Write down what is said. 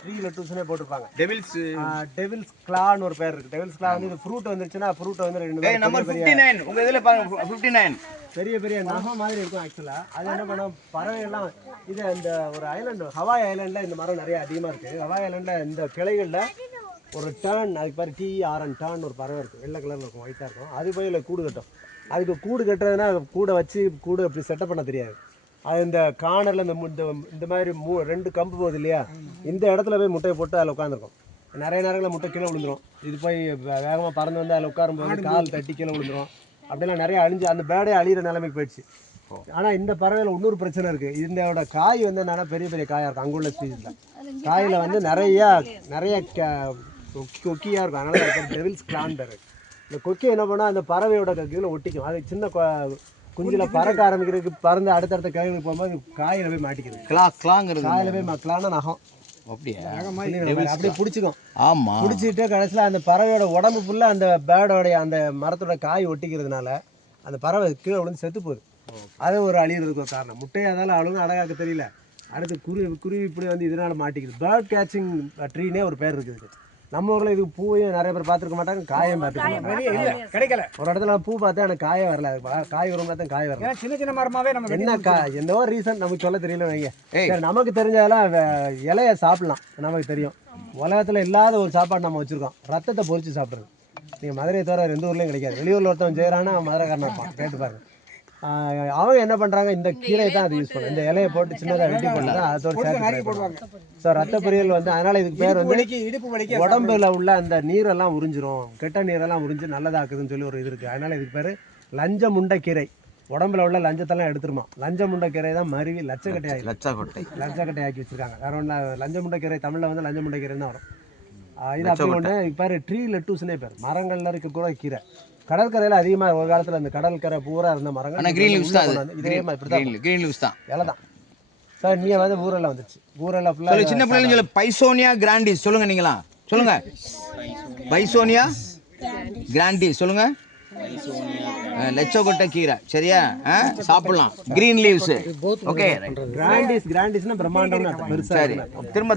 Three லெட்டர்ஸ்னே போட்டிருப்பாங்க. Devil's devil's கிளான்னு ஒரு பேர் இருக்கு. டெவில்ஸ் கிளா வந்து ஃப்ரூட் வந்துருச்சுன்னா ஃப்ரூட் வந்து ரெண்டு நம்பர் ஃபிஃப்டி நைன் உங்க இதுல பாருங்க ஃபிஃப்டி நைன் பெரிய பெரிய நகம் மாதிரி இருக்கும் ஆக்சுவலா அது என்ன பண்ணும்? பறவைகள்லாம் இது இந்த ஒரு ஐலாண்டு ஹவாய் ஐலாண்டில் இந்த மரம் நிறைய அதிகமாக இருக்குது ஹவாய் ஐலாண்டில் இந்த கிளைகளில் ஒரு டேர்ன் அதுக்கு பேர் டி ஆர்என் டேர்ன் ஒரு பறவை இருக்கும். வெள்ளை கலரில் இருக்கும் ஒயிட்டாக இருக்கும். அது போய் இதில் கூடு கட்டும். அதுக்கு கூடு கட்டுறதுனா கூடை வச்சு கூடு அப்படி செட்டப் பண்ண தெரியாது. அது இந்த கார்னரில் இந்த இந்த மாதிரி மூ ரெண்டு கம்பு போகுது இல்லையா? இந்த இடத்துல போய் முட்டையை போட்டு அதில் உட்காந்துருக்கும் நிறைய நேரங்களில் முட்டை கீழே விழுந்துரும். இது போய் வேகமாக பறந்து வந்து அதில் உட்காரும்போது கால் தட்டி கீழே விழுந்துரும். அப்படிலாம் நிறைய அழிஞ்சு அந்த பேடே அழியிற நிலைமைக்கு போயிடுச்சு. ஆனால் இந்த பறவையில் இன்னொரு பிரச்சனை இருக்குது இதோட காய் வந்து என்னென்னா பெரிய பெரிய காயாக இருக்கும். அங்குள்ள ஸ்பீஸில் காயில் வந்து நிறைய நிறைய கொக்கியாக இருக்கும். அதனால் டெவில்ஸ் கிளாண்டர் இந்த கொக்கி என்ன பண்ணால் அந்த பறவையோட இதில் ஒட்டிக்கும். அது சின்ன குஞ்சுல பறக்க ஆரம்பிக்கிறதுக்கு பறந்து அடுத்தடுத்த கிழங்குக்கு போகும்போது காயில் போய் மாட்டிக்கிறது கிளா கிளாங்கிறது காயில் போய் மக்கலான நகம். அப்படியா? அப்படியே பிடிச்சிக்கும். ஆமா. பிடிச்சிட்டு கடைசியில் அந்த பறவையோட உடம்பு ஃபுல்லாக அந்த பேர்டோடைய அந்த மரத்தோட காய் ஒட்டிக்கிறதுனால அந்த பறவை கீழே விழுந்து செத்து போகுது. அது ஒரு அழியிறதுக்கு ஒரு காரணம். முட்டையை அதால அழுகும் அழகாக்க தெரியல. அடுத்து குருவி குருவி இப்படி வந்து இதனால மாட்டிக்குது. பேர்ட் கேச்சிங் ட்ரீனே ஒரு பேர் இருக்குது. நம்ம ஊரில் இதுக்கு பூவையும் நிறைய பேர் பார்த்துருக்க மாட்டாங்க காயம் பார்த்துருக்க மாட்டாங்க. இல்ல. கிடைக்கல. ஒரு இடத்துல பூ பார்த்தா எனக்கு காயே வரல. காய் வரும் பார்த்தா காய் வரல. சின்ன சின்ன மரமாவே நம்ம என்ன கா எந்த ஒரு ரீசன் நமக்கு சொல்ல தெரியல வைங்க. நமக்கு தெரிஞ்சதெல்லாம் இலைய சாப்பிடலாம். நமக்கு தெரியும். உலகத்துல இல்லாத ஒரு சாப்பாடு நம்ம வச்சிருக்கோம். ரத்தத்தை பொரிச்சு சாப்பிடுறது. நீங்க மதுரையை தவிர எந்த ஊர்லயும் கிடைக்காது. வெளியூர்ல ஒருத்தன் செய்யறானா அவன் மதுரைக்காரனா கேட்டு பாருங்க. அவங்க என்ன பண்றாங்க? இந்த கீரையை தான் அது யூஸ் பண்ணும் இந்த இலையை போட்டு சின்னதா வெட்டி போட்டு தான் அதோட சேர்த்து போடுவாங்க. ஸோ ரத்த பொரியல் வந்து அதனால இதுக்கு பேர் வந்து வலிக்கு இடுப்பு வலிக்கு உடம்புல உள்ள அந்த நீரெல்லாம் உறிஞ்சிரும். கெட்ட நீரெல்லாம் உறிஞ்சு நல்லதாக்குதுன்னு சொல்லி ஒரு இது இருக்கு. அதனால இதுக்கு பேர் லஞ்ச முண்டைக்கீரை உடம்புல உள்ள லஞ்சத்தெல்லாம் எடுத்துருமா. லஞ்ச முண்டைக்கீரை தான் மருவி லட்சக்கட்டை ஆகி லட்சக்கொட்டை. லஞ்சக்கட்டை ஆக்கி வச்சிருக்காங்க. வேற ஒன்றும் லஞ்ச முண்டைக்கீரை தமிழில் வந்து லஞ்ச முண்டைக்கீரை தான் வரும். இது அப்படி ஒன்று பேர் ட்ரீ லெட்டூஸ்னே பேர். மரங்கள்ல இருக்க கூட கீரை. கடற்கரையில் அதிகமாக ஒரு காலத்தில் அந்த கடற்கரை பூரா இருந்த மரங்கள் ஆனா கிரீன் லீவ்ஸ் தான் இதே மாதிரி கிரீன் கிரீன் லீவ்ஸ் தான். இலை தான் சார் நீ வந்து ஊரில் வந்துச்சு. ஊரில் சொல்லு ஃபுல்லாக சின்ன பிள்ளைங்க சொல்லு பைசோனியா கிராண்டிஸ் சொல்லுங்க நீங்களா? சொல்லுங்க. பைசோனியா கிராண்டிஸ் சொல்லுங்க. அஹ், லட்சக்கொட்டை கீரை. சரியா? சாப்பிடலாம். கிரீன் லீவ்ஸ் ஓகே கிராண்டிஸ் கிராண்டிஸ்னா. பெருசா சரி. திரும்ப